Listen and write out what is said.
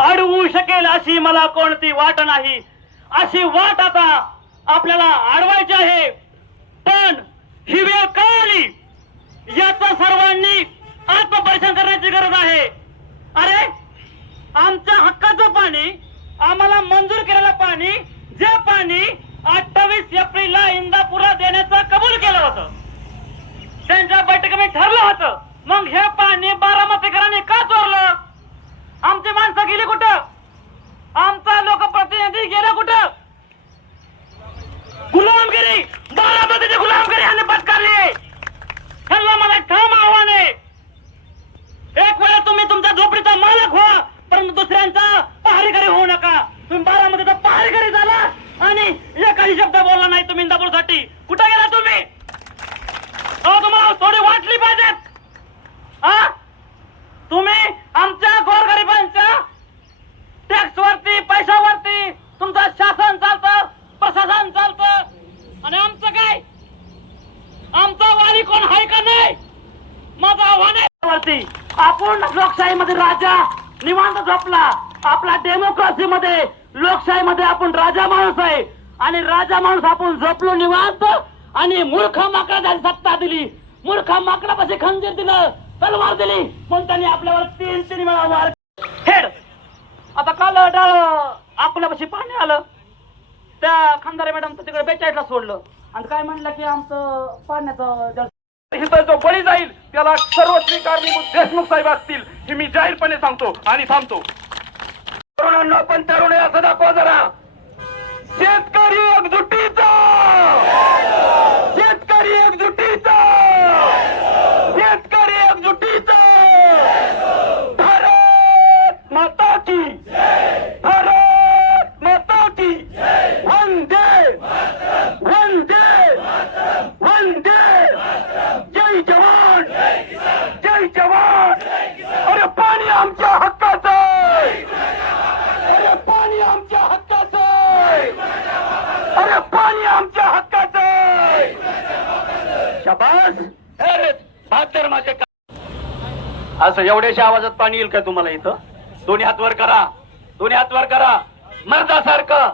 अडवू शकेल अशी मला कोणती वाट नाही. अशी वाट आता आपल्याला अडवायची आहे. पण ही वेळ कळली याचं सर्वांनी आत्मपरीक्षण करण्याची गरज आहे. अरे आमच्या हक्काचं पाणी, आम्हाला मंजूर केलेलं पाणी, जे पाणी 28 एप्रिलला इंदापूरला देण्याचं कबूल केलं होतं, त्यांच्या बैठकीमध्ये ठरलं होतं. मग हे पाणी बारामतीकरांनी का चोरलं? आमची माणसं गेली कुठं? आमचा लोकप्रतिनिधी गेला कुठं? गुलामगिरी, बारामतीची गुलामगिरी ह्याने पत्करली. ह्याला मला ठाम आव्हान आहे. एक वेळा तुम्ही तुमच्या झोपडीचा मालक व्हा, परंतु दुसऱ्यांचा पहारेकरी होऊ नका. तुम्ही बारामतीचा पहारेकरी झाला आणि एकही शब्द बोलला नाही तुम्ही इंदापूरसाठी. कुठे गेला तुम्ही? तुम्हाला थोडी वाटली पाहिजेत. तुम्ही आमच्या गोरगरिबांच्या टॅक्सवरती, पैशावरती तुमचं शासन चालतं, प्रशासन चालतं. आणि आमचं काय? आमचा वाली कोण आहे का नाही? माझं आव्हान आहे. आपण लोकशाहीमध्ये राजा निवांत झोपला. आपला डेमोक्रेसीमध्ये, लोकशाहीमध्ये आपण राजा माणूस आहे. आणि राजा माणूस आपण झोपलो निवांत. आणि मूर्ख माकडाची सत्ता दिली. मूर्ख माकडापाशी खंजीर दिलं, तलवार दिली, पण त्यांनी आपल्यावर 3 वेळा वार हेड. आता काल डाळ आपल्यापाशी पाणी आलं, त्या खंदारे मॅडम तिकडे 42ला सोडलं आणि काय म्हणलं की आमचं पाण्याचं इथं जो बळी जाईल त्याला सर्वस्वी कारणीभूत देशमुख साहेब असतील हे मी जाहीरपणे सांगतो आणि थांबतो. तरुणांना पण तरुण असं दाखवा जरा. शेतकरी एकजुटीचा, शेतकरी एकजुटीचा, शेतकरी एकजुटीचा. भारत माता की, भारत माता की. वंदे वंदे वंदे. जय जवान, जय जवान. अरे पाणी आमच्या हक्काचं, अरे पाणी आमच्या हक्काचं, अरे पाणी आमच्या हक्काचं. शाबास. अरे बहात्तर माझे असं एवढ्याशा आवाजात पाणी येईल का तुम्हाला? इथं दोन्ही हात वर करा, दोन्ही हात वर करा मर्दासारखं.